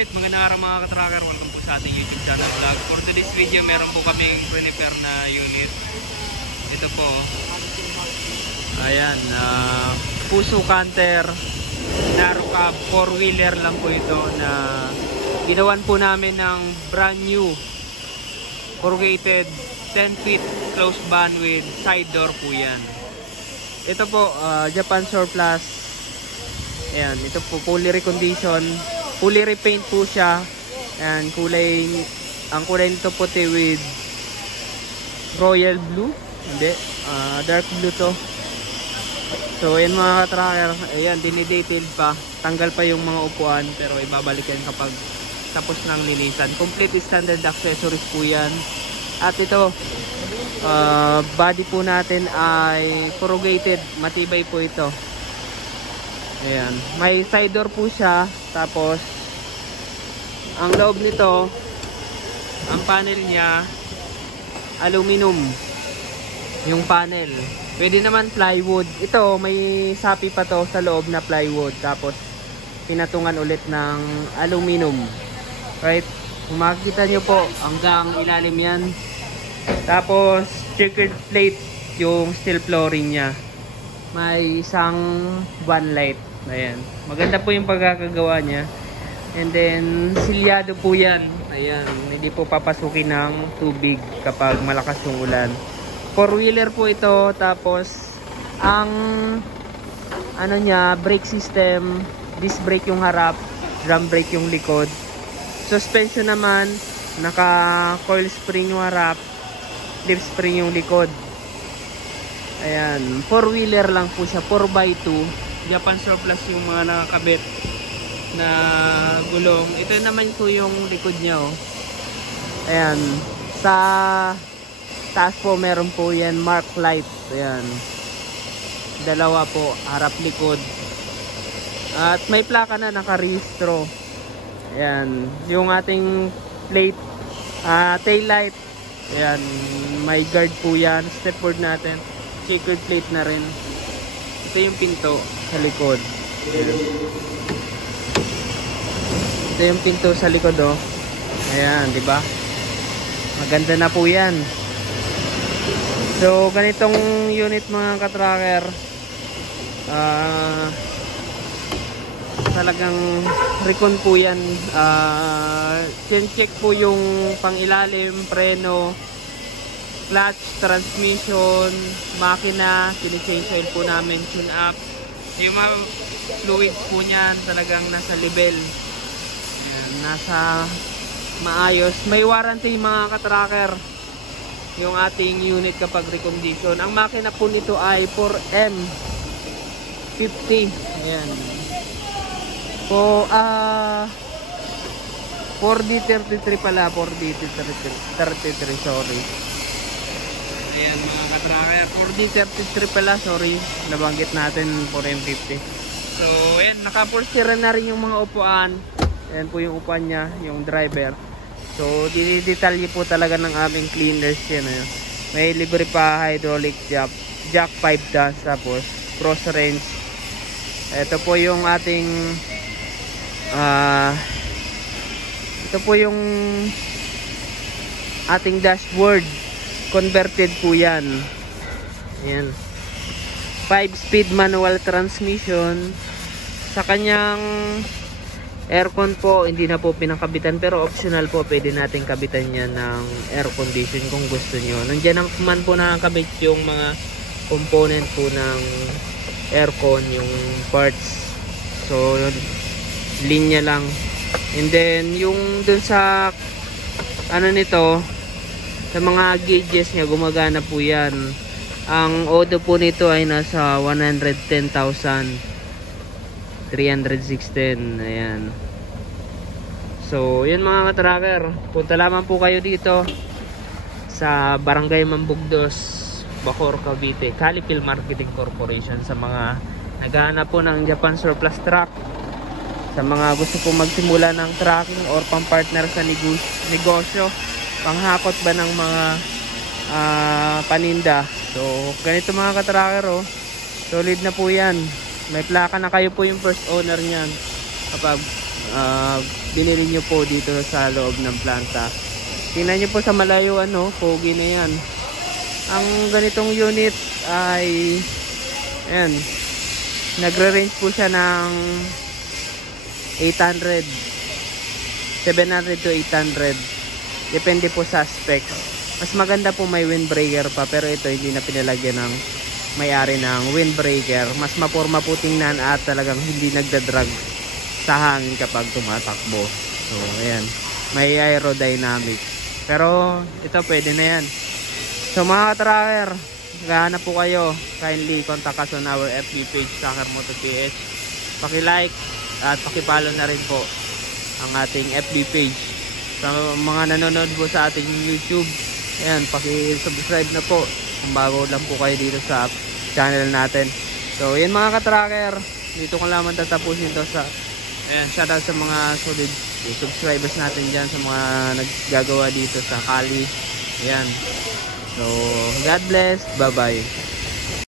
Alright, magandang araw mga ka-tracker. Welcome po sa ating YouTube channel vlog. For today's video, meron po kaming pre-repair na unit. Ito po. Ayan, Fuso Canter narrow cab 4-wheeler lang po ito na ginawan po namin ng brand new corrugated 10 feet closed van with side door po yan. Ito po, Japan Surplus. Ayan, ito po fully recondition. Fully repaint po siya. Ayan, ang kulay nito puti with royal blue. Hindi, dark blue to. So, ayan mga ka-tracker. Ayan, dinidetailed pa. Tanggal pa yung mga upuan. Pero ibabalik yan kapag tapos ng linisan. Complete standard accessories po yan. At ito, body po natin ay corrugated. Matibay po ito. Ayan. May side door po siya. Tapos, ang loob nito, ang panel niya, aluminum. Yung panel. Pwede naman plywood. Ito, may sapi pa to sa loob na plywood. Tapos, pinatungan ulit ng aluminum. Right? Kung makikita nyo po, hanggang ilalim yan. Tapos, checkered plate yung steel flooring niya. May isang one light. Ayan. Maganda po yung pagkakagawa niya. And then, silyado po yan. Ayan. Hindi po papasukin ng tubig kapag malakas yung ulan. 4-wheeler po ito. Tapos, ang ano niya, brake system, disc brake yung harap, drum brake yung likod. Suspension naman, naka coil spring yung harap, leaf spring yung likod. Ayan, 4-wheeler lang po siya, 4x2. Japan Surplus yung mga nakakabit na gulong. Ito naman po yung likod niya, oh. Ayan, sa taas po meron po yan mark light. Ayan, dalawa po, harap likod. At may plaka na nakarehistro. Ayan, yung ating plate, tail light. Ayan, may guard po yan. Stepboard natin, checkered plate na rin. Ito yung pinto sa likod. Ayan. Ito yung pinto sa likod, oh. Ayan, di ba? Maganda na po yan. So, ganitong unit mga ka-tracker. Talagang recon po yan. Check po yung pangilalim, preno, clutch, transmission, makina, sinichange oil po namin, tune up. Yung mga fluids po niyan talagang nasa level. Ayan, nasa maayos. May warranty mga ka-tracker yung ating unit kapag recondition. Ang makina po nito ay 4M50. Ayan. Po, 4D33 pala, 4D33, sorry. Ayan mga ka-tracker, 4D33 pala, sorry, nabanggit natin 4M50. So, ayan, naka-upholstery na rin yung mga upuan. Ayan po yung upuan niya, yung driver. So, dinidetalye po talaga ng aming cleaners yan. Ayan. May libre pa hydraulic jack 5 dash, tapos cross wrench. Ito po yung ating ito po yung ating dashboard. Converted po yan. Ayan. 5-speed manual transmission. Sa kanyang aircon po, hindi na po pinakabitan. Pero optional po, pwede natin kabitan yan ng air condition kung gusto nyo. Nandiyan naman po nakakabit yung mga component po ng aircon, yung parts. So, linya lang. And then, yung dun sa ano nito, sa mga gauges niya, gumagana po yan. Ang odo po nito ay nasa 110,316. Ayan. So, yan mga ka-tracker. Punta lamang po kayo dito sa Barangay Mambugdos, Bacoor, Cavite, Calipil Marketing Corporation. Sa mga naghahanap po ng Japan Surplus truck, sa mga gusto po magsimula ng trucking or pang-partner sa negosyo, panghakot ba ng mga paninda. So, ganito mga ka-tracker, oh. Solid na po yan. May plaka na, kayo po yung first owner niyan kapag binili nyo po dito sa loob ng planta. Tingnan nyo po sa malayuan, no? Pogi na yan. Ang ganitong unit ay ayan, nagre-range po siya ng 800, 700 to 800, depende po sa specs. Mas maganda po may windbreaker pa, pero ito hindi na pinalagyan ng may-ari ng windbreaker. Mas maporma po tingnan at talagang hindi nagdadrag sa hangin kapag tumatakbo. So ayan, may aerodynamics, pero ito pwede na yan. So mga ka-tracker, naghahanap po kayo, kindly contact us on our FB page, Tracker Moto PH. Paki-like at paki-follow na rin po ang ating FB page. Sa mga nanonood po sa ating YouTube, ayan, paki-subscribe na po kung bago lang po kayo dito sa channel natin. So yan mga ka-tracker, dito ko lamang tatapusin to sa ayan, shoutout sa mga solid subscribers natin dyan, sa mga naggagawa dito sa Kali. Ayan. So, God bless. Bye-bye.